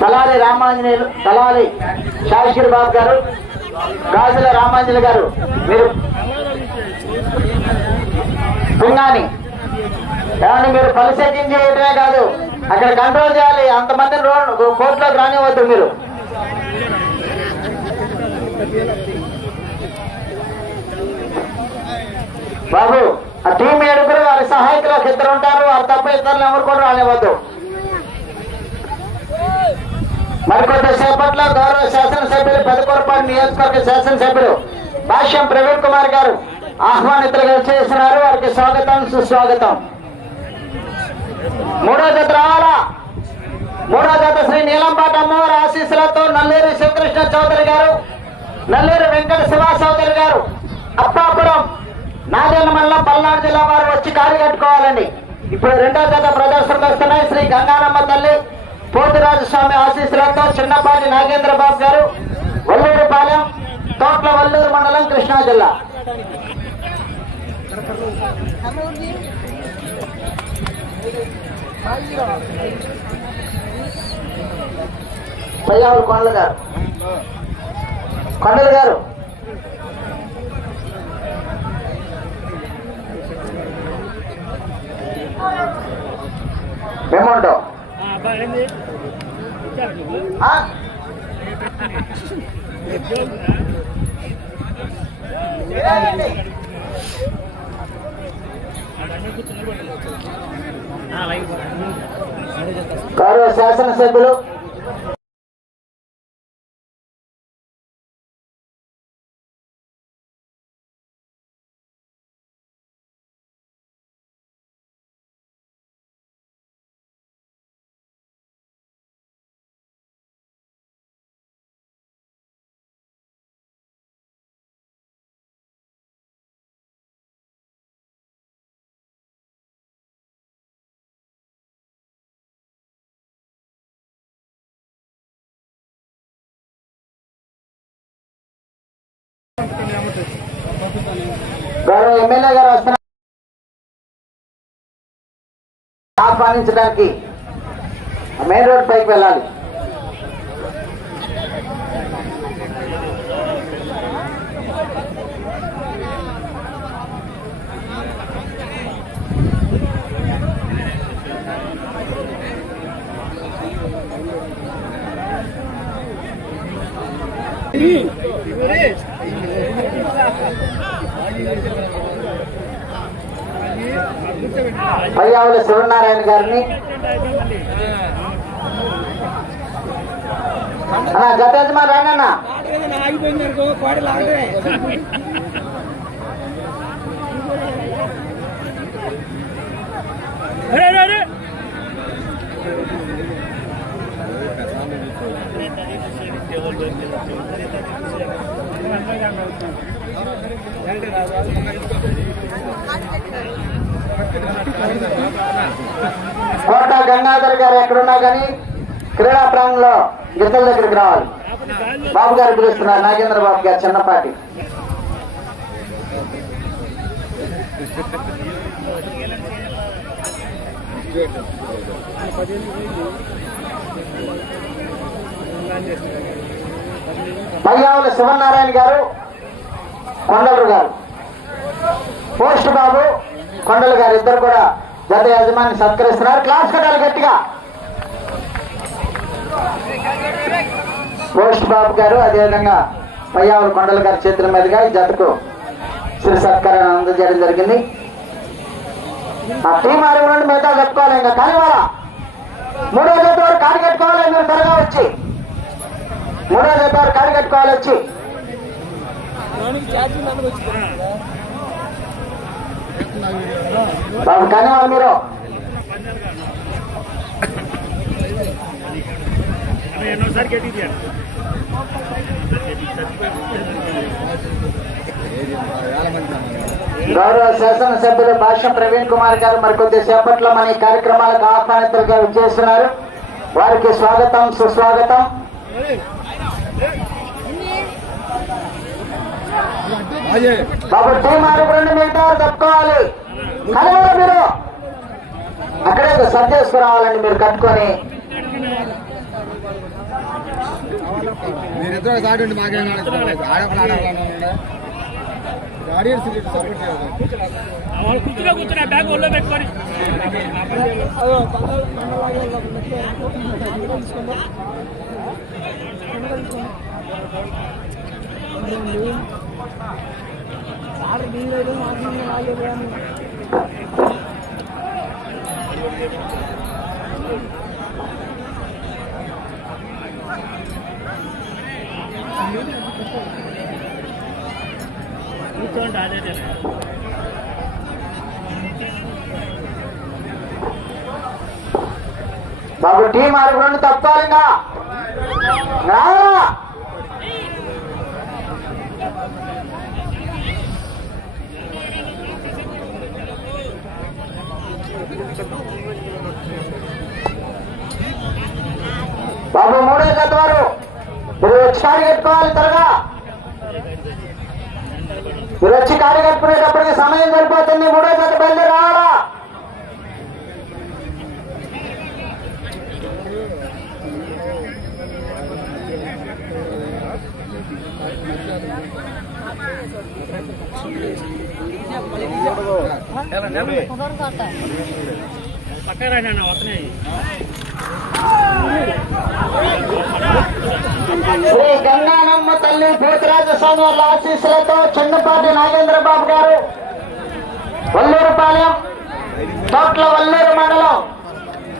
తలాలి రామాంజనేయులు తలాలి శాశ్వరి బాబు గారు గాజుల రామాంజనేయులు గారు మీరు పింగాని ఏమండి మీరు పలు చేయటమే కాదు అక్కడ కంట్రోల్ చేయాలి. అంతమంది రోడ్ కోర్టులోకి రానివ్వద్దు మీరు. బాబు ఆ టీం ఏడుగురు వారి సహాయకులకు ఇద్దరు ఉంటారు. వారు తప్ప ఇద్దరు ఎవరు కూడా రానివ్వద్దు. మరికొద్ది గౌరవ శాసనసభ్యులు పెదకొరపాటి నియోజకవర్గ శాసనసభ్యులు భాష్యం ప్రవీణ్ కుమార్ గారు ఆహ్వానితులుగా చేస్తున్నారు. వారికి స్వాగతం సుస్వాగతం. మూడో జత రావాలా? మూడో జత శ్రీ నీలంపాట అమ్మవారి ఆశీస్సులతో నల్లేరు శివకృష్ణ చౌదరి గారు నల్లేరు వెంకట శివా చౌదరి గారు అప్పాపురం నాదేళ్ళ మండలం పల్నాడు జిల్లా వారు వచ్చి కాడి కట్టుకోవాలండి. ఇప్పుడు రెండో జత ప్రదర్శనకు వస్తున్నాయి. శ్రీ గంగానమ్మ తల్లి పోతురాజు స్వామి ఆశీస్సులతో చిన్నపాటి నాగేంద్ర బాబు గారు వల్లూరుపాలెం తోట్ల వల్లూరు మండలం కృష్ణా జిల్లా. పయ్యావులు కొండల గారు. కొండల గారు ఏమంటో ఆ? గౌరవ శాసనసభ్యులు గౌరవ ఎమ్మెల్యే గారు వస్తున్నారు ఆహ్వానించడానికి మెయిన్ రోడ్ పైకి వెళ్ళాలి. పయ్యావుల శివనారాయణ గారిని. అన్నా గత యజమాని రాండి గంగాధర్ గారు ఎక్కడున్నా కానీ క్రీడా ప్రాంగంలో గిద్దల దగ్గరికి రావాలి. బాబు గారు పిలుస్తున్నారు నాగేంద్ర బాబు గారు చిన్నపాటి. పయ్యావుల శివనారాయణ గారు కొండలరు గారు. పోస్ట్ బాబు కొండలు గారు ఇద్దరు కూడా జత యజమాని సత్కరిస్తున్నారు. క్లాస్ కట్టాలి గట్టిగా. పోస్ట్ బాబు గారు అదేవిధంగా పయ్యావుల కొండల గారి చేతుల మీదుగా ఈ జతకు శ్రీ సత్కారాన్ని అందజేయడం జరిగింది. ఆ టీం ఆరు మిగతా కట్టుకోవాలి ఇంకా. కానీ వాళ్ళ మూడో జత వారు కాడి కట్టుకోవాలి మీరు త్వరగా వచ్చి. మూడో జత వారు కాడి కట్టుకోవాలి వచ్చి. బాబు కానీ వాళ్ళు మీరు ఎన్నోసారి గట్టి గౌరవ శాసనసభ్యులు భాష ప్రవీణ్ కుమార్ గారు మరికొద్ది సేపట్లో మన ఈ కార్యక్రమాలకు ఆహ్వానితులుగా విచ్చేస్తున్నారు వారికి స్వాగతం సుస్వాగతం. బాబు టీం ఆరుగురండి మిగతా తప్పుకోవాలి. కలవాలి మీరు. అక్కడే సరి చేసుకురావాలండి మీరు కట్టుకొని. మీరిద్దరు సాటి ఉండి మాకేం ఆడప్పుడు ఆడాలన్నా ఆడియన్స్ సపోర్ట్ చేయాలి. వాళ్ళు కూర్చున్నా కూర్చున్నా బ్యాగ్ ఒళ్ళో పెట్టుకొని. కూర్చోండి అదే మాకు టీం ఆరు తప్పాలిగా. బాబు మూడో జత వారు మీరు వచ్చి కాడి కట్టుకోవాలి త్వరగా. మీరు వచ్చి కాడి కట్టుకునేటప్పటికి సమయం సరిపోతుంది మూడో కథ బయలుదేరి రావాలా పక్కన రండి అన్న వస్తున్నాయి శ్రీ గంగానమ్మ తల్లి భూతరాజ స్వామి వాళ్ళ ఆశీస్సులతో చెన్నపాటి నాగేంద్ర బాబు గారు వల్లూరుపాలెం తోట్ల వల్లూరు మండలం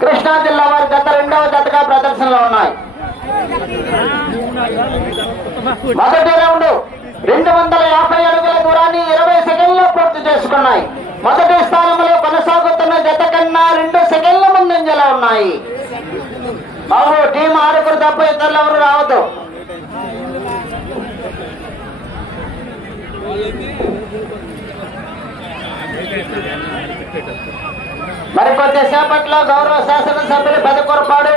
కృష్ణా జిల్లా వారి గత రెండవ జతగా ప్రదర్శనలో ఉన్నాయి. మొదటి రౌండ్ రెండు వందల యాభై అడుగుల దూరాన్ని ఇరవై సెకండ్లో పూర్తి చేసుకున్నాయి. మొదటి స్థానంలో కొనసాగుతున్న జత కన్నా రెండు సెకండ్ల ముందంజలో ఉన్నాయి. బాబు టీం ఆరుగురు తప్ప ఇతరులు ఎవరు రావద్దు. మరికొద్ది సేపట్లో గౌరవ శాసనసభ్యులు పెదకొరపాడు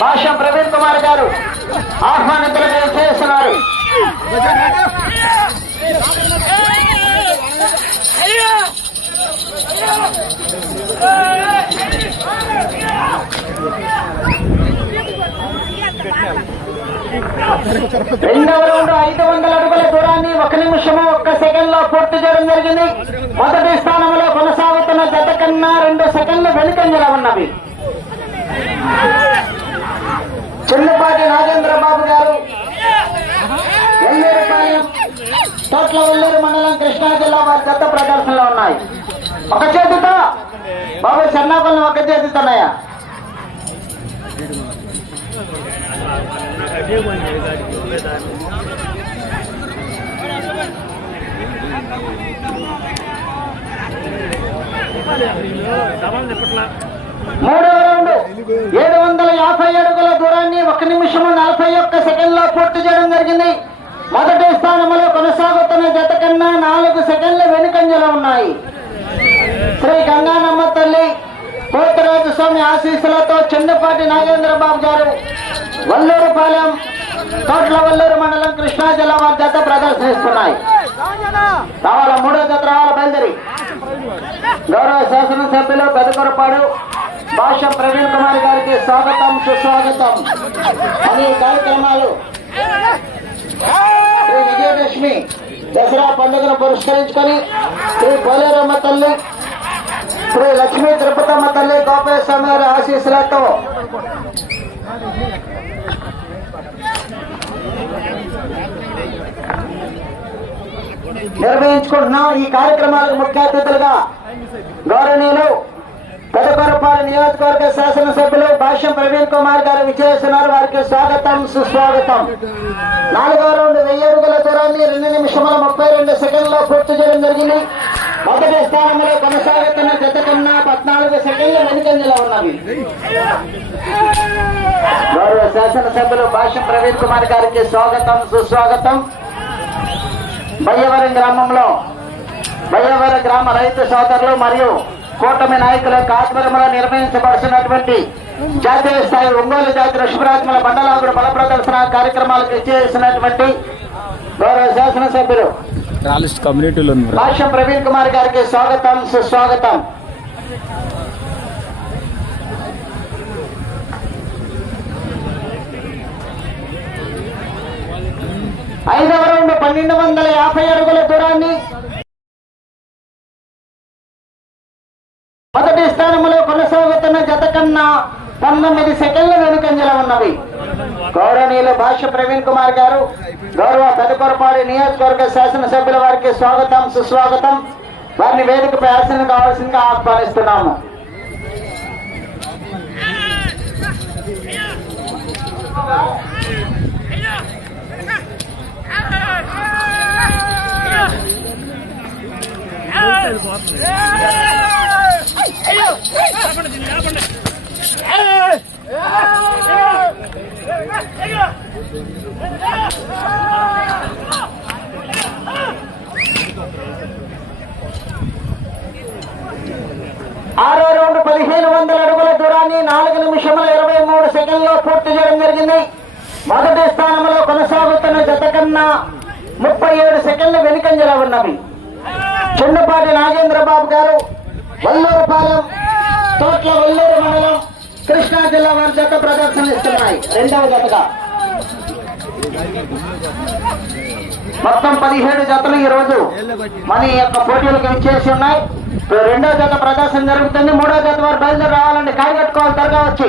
భాష్యం ప్రవీణ్ కుమార్ గారు ఆహ్వానితులు చేస్తున్నారు రెండవ రౌండ్ ఐదు వందల అడుగుల దూరాన్ని ఒక నిమిషము ఒక్క సెకండ్లో పూర్తి చేయడం జరిగింది. మొదటి స్థానంలో కొనసాగుతున్న గత కన్నా రెండు సెకండ్లు వెనుకంజల ఉన్నవి. చిన్నపాటి నాగేంద్ర బాబు గారు తోట్ల వెల్లూరు మండలం కృష్ణా జిల్లా వారి జత ప్రదర్శనలో ఉన్నాయి. ఒక చేతితో బాబు చెన్నాపల్లి ఒక చేతితోనయ్యా మూడవ రౌండ్. ఏడు వందల యాభై అడుగుల దూరాన్ని ఒక నిమిషము నలభై ఒక్క సెకండ్లో పూర్తి చేయడం జరిగింది. మొదటి స్థానంలో కొనసాగుతున్న జత కన్నా నాలుగు సెకండ్ల వెనుకంజలో ఉన్నాయి. శ్రీ గంగానమ్మ తల్లి పోతరాజు స్వామి ఆశీస్సులతో చిన్నపాటి నాగేంద్ర బాబు గారు వల్లూరుపాలెం తోట్ల వల్లూరు మండలం కృష్ణా జిల్లా వారి జత ప్రదర్శిస్తున్నాయి. రావాల మూడో జత రావాల బయలుదేరి. గౌరవ శాసనసభ్యులు పెదకొరపాడు భాష ప్రవీణ్ కుమార్ గారికి స్వాగతం సుస్వాగతం. అనే కార్యక్రమాలు శ్రీ విజయదశమి దసరా పండుగను పురస్కరించుకొని శ్రీ పోలేరమ్మ తల్లి శ్రీ లక్ష్మీ తిరుపతమ్మ తల్లి గోపాల స్వామి వారి ఆశీస్సులతో నిర్వహించుకుంటున్నాం ఈ కార్యక్రమాలకు ముఖ్య అతిథులుగా గౌరవనీయులు పెదకొరపాడు నియోజకవర్గ శాసనసభ్యులు భాష్యం ప్రవీణ్ కుమార్ గారు విచ్చేస్తున్నారు. వారికి స్వాగతం సుస్వాగతం. నాలుగో రౌండ్ వెయ్యి అడుగుల దూరాన్ని రెండు నిమిషముల ముప్పై రెండు సెకండ్లో పూర్తి చేయడం జరిగింది. మొదటి స్థానంలో కొనసాగుతున్న జత కన్నా పద్నాలుగు సెకండ్లు వెనుకంజలో ఉన్నవి. గౌరవ శాసనసభ్యులు భాష్యం ప్రవీణ్ కుమార్ గారికి స్వాగతం సుస్వాగతం. బయ్యవరం గ్రామంలో బయ్యవరం గ్రామ రైతు సోదరులు మరియు కూటమి నాయకుల యొక్క ఆధ్వర్యంలో నిర్వహించబడుతున్నటువంటి జాతీయ స్థాయి ఒంగోలు జాతి లక్ష్మీరాజ్మల మండలాభుడు బల ప్రదర్శన కార్యక్రమాలకు చేసినటువంటి గౌరవ శాసనసభ్యులు. భాష్యం ప్రవీణ్ కుమార్ గారికి స్వాగతం సుస్వాగతం. ఐదవ రౌండ్ పన్నెండు వందల యాభై అడుగుల దూరాన్ని జత పంతొమ్మిది సెకండ్ల వెనుకంజల ఉన్నవి గౌరవనీయులు భాష ప్రవీణ్ కుమార్ గారు గౌరవ పెదకొరపాడి నియోజకవర్గ శాసనసభ్యుల వారికి స్వాగతం సుస్వాగతం వారిని వేదికపై ఆసన కావాల్సిందిగా ఆహ్వానిస్తున్నాము ఆరో రౌండ్ పదిహేను వందల అడుగుల దూరాన్ని నాలుగు నిమిషముల ఇరవై మూడు సెకండ్లో పూర్తి చేయడం జరిగింది. మొదటి స్థానంలో కొనసాగుతున్న జత కన్నా ముప్పై ఏడు సెకండ్లు వెనుకంజల ఉన్నవి. చిన్నపాటి నాగేంద్రబాబు గారు వల్లూరుపాలెం తోట్ల వల్లూరు జిల్లా వారి జత ప్రదర్శనిస్తున్నాయి రెండవ జతగా. మొత్తం పదిహేడు జతలు ఈ రోజు మన యొక్క పోటీలకు ఇచ్చేసి ఉన్నాయి. రెండో జత ప్రదర్శన జరుగుతుంది. మూడో జత వారు బయలుదేరి రావాలండి కాయగట్టుకోవాలి త్వరగా వచ్చి.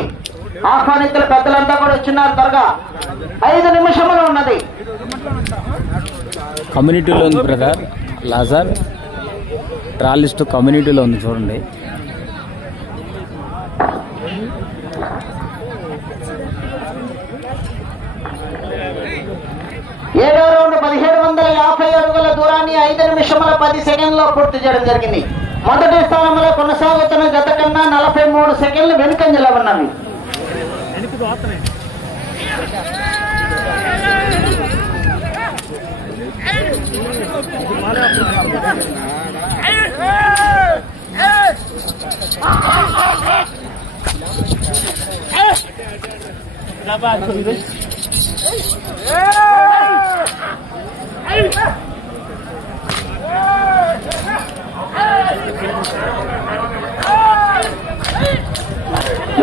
ఆహ్వానితులు పెద్దలంతా కూడా వచ్చినారు త్వరగా. ఐదు నిమిషములు ఉన్నది. కమ్యూనిటీలో ఉంది బ్రదర్ లాజర్ ట్రాలిస్ట్ కమ్యూనిటీలో ఉంది చూడండి. ఏడో రౌండ్ పదిహేడు వందల యాభై అడుగుల దూరాన్ని ఐదు నిమిషముల పది సెకండ్లో పూర్తి చేయడం జరిగింది. మొదటి స్థానంలో కొనసాగుతున్న గత కన్నా నలభై మూడు సెకండ్లు వెనుక ఉన్నవి. వెనక్కి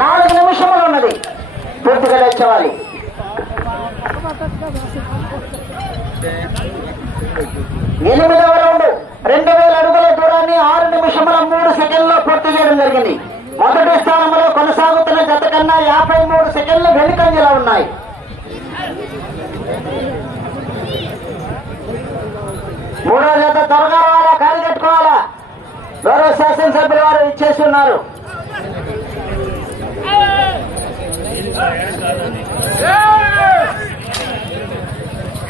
నాలుగు నిమిషములు ఉన్నది. పూర్తిగా తెచ్చేవాలి ఎనిమిదవ రౌండ్. రెండు వేల అడుగుల దూరాన్ని ఆరు నిమిషముల మూడు సెకండ్లో పూర్తి చేయడం జరిగింది. మొదటి స్థానంలో కొనసాగుతున్న జత కన్నా యాభై మూడు సెకండ్లు వెనుకంజలా ఉన్నాయి. మూడో జత త్వరగా రావాలా? కాలు కట్టుకోవాలా? గౌరవ శాసనసభ్యుల వారు ఇచ్చేస్తున్నారు.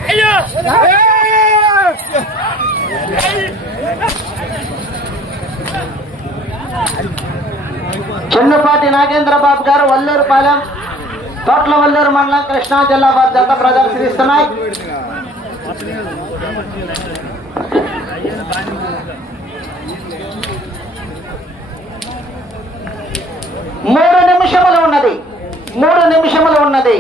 అయ్యో! చిన్నపాటి నాగేంద్రబాబు గారు వల్లూరుపాలెం తోట్ల వల్లూరు మండలం కృష్ణా జిల్లా బాధ్యత ప్రజలు ప్రదర్శనిస్తున్నాయి మూడు నిమిషములు ఉన్నది. మూడు నిమిషములు ఉన్నది.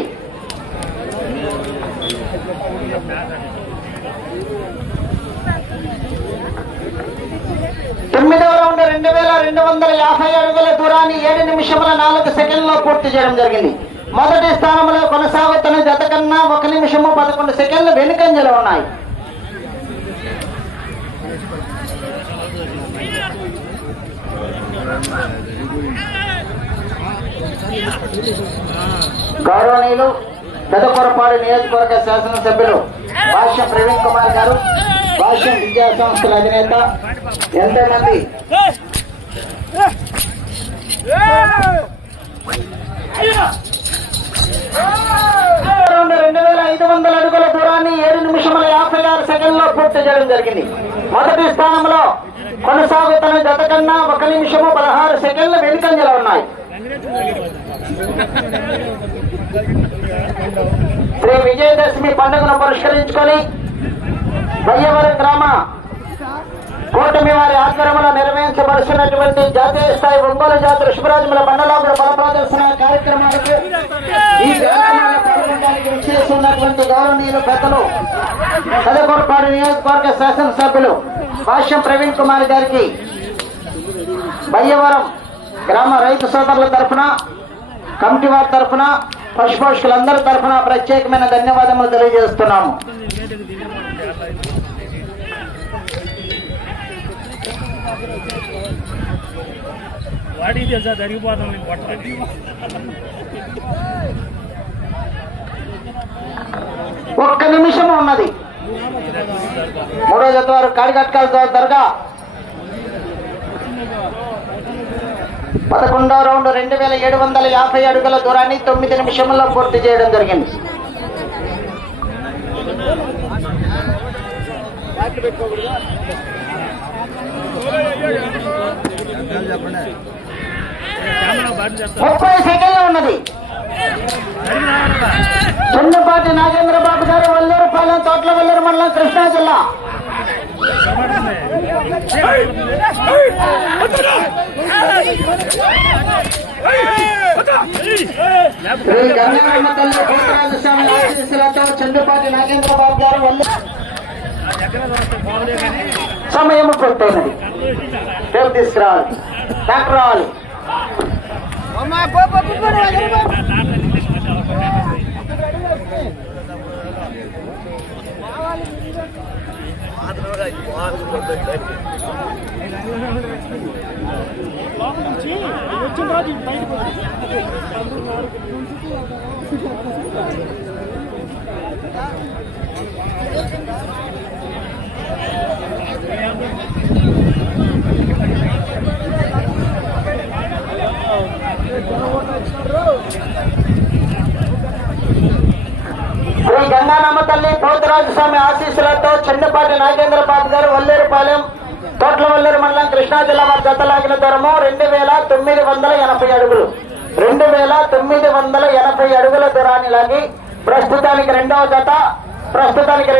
రెండు వేల రెండు వందల యాభై అడుగుల దూరాన్ని ఏడు నిమిషముల నాలుగు సెకండ్లో పూర్తి చేయడం జరిగింది. మొదటి స్థానంలో కొనసాగుతున్న జత కన్నా ఒక నిమిషము పదకొండు సెకండ్లు వెనుకంజలు ఉన్నాయి. గౌరవనీయులు పెదకొరపాడు నియోజకవర్గ శాసనసభ్యులు భాష్యం ప్రవీణ్ కుమార్ గారు భాష్యం విద్యా సంస్థల అధినేత ఎంత మంది రెండు రెండు వేల ఐదు వందల అడుగుల దూరాన్ని ఏడు నిమిషముల యాభై ఆరు సెకండ్లో పూర్తి చేయడం జరిగింది. మొదటి స్థానంలో కొనసాగుతున్న గత కన్నా ఒక నిమిషము పదహారు సెకండ్ల వెనుకంజలు ఉన్నాయి. శ్రీ విజయదశమి పండుగను పురస్కరించుకొని బయ్యవరం గ్రామ కూటమి వారి ఆధ్వర్యంలో నిర్వహించబడుతున్నటువంటి జాతీయ స్థాయి ఒంగోలు జాతర శుభరాజముల మండలాపుర బల ప్రదర్శన కార్యక్రమాలకు ఈ కార్యక్రమంలో విచ్చేస్తున్నటువంటి గౌరవనీయులు పెద్దలు పెదకొరపాడు నియోజకవర్గ శాసనసభ్యులు భాష్యం ప్రవీణ్ కుమార్ గారికి బయ్యవరం గ్రామ రైతు సోదరుల తరఫున కమిటీ వారి తరఫున పశుపోషకులందరి తరఫున ప్రత్యేకమైన ధన్యవాదములు తెలియజేస్తున్నాము. వాడికి తెలుసా? జరిగిపోతాం నేను కొట్టడానికి ఒక్క నిమిషం ఉన్నది. మూడో జత వారు కాడికట్కాల దర్గా. పదకొండో రౌండ్ రెండు వేల ఏడు వందల యాభై అడుగుల దూరాన్ని తొమ్మిది నిమిషంలో పూర్తి చేయడం జరిగింది. చెప్పండి ముప్పై సెకండ్లు ఉన్నది. జరిగి రావాలరా చిన్నపాటి నాగేంద్ర బాబు గారు వల్లూరు పాలెం తోట్ల వల్లూరు మండలం కృష్ణా జిల్లా. శ్రీ గంగారమ్మ తల్లి కోటరాజు స్వామి ఆశీస్సులతో చంద్రపాటి నాగేంద్ర బాబు గారు వల్లూరు ఎక్కడ పోవలే సమయం పూర్తయినది రేపు తీసుకురావాలి డాక్టర్ రావాలి వచ్చిన రోజు బయటకు శ్రీ గంగానమ్మ తల్లి పోతరాజు స్వామి ఆశీస్సులతో చిన్నపాటి నాగేంద్ర బాబు గారు వల్లేరుపాలెం తోట్ల వల్లేరు మండలం కృష్ణా జిల్లా వారి జతలాగిన దూరము రెండు వేల తొమ్మిది వందల ఎనభై అడుగులు. రెండు వేల తొమ్మిది వందల ఎనభై అడుగుల దూరాన్ని లాగి ప్రస్తుతానికి రెండవ జత ప్రస్తుతానికి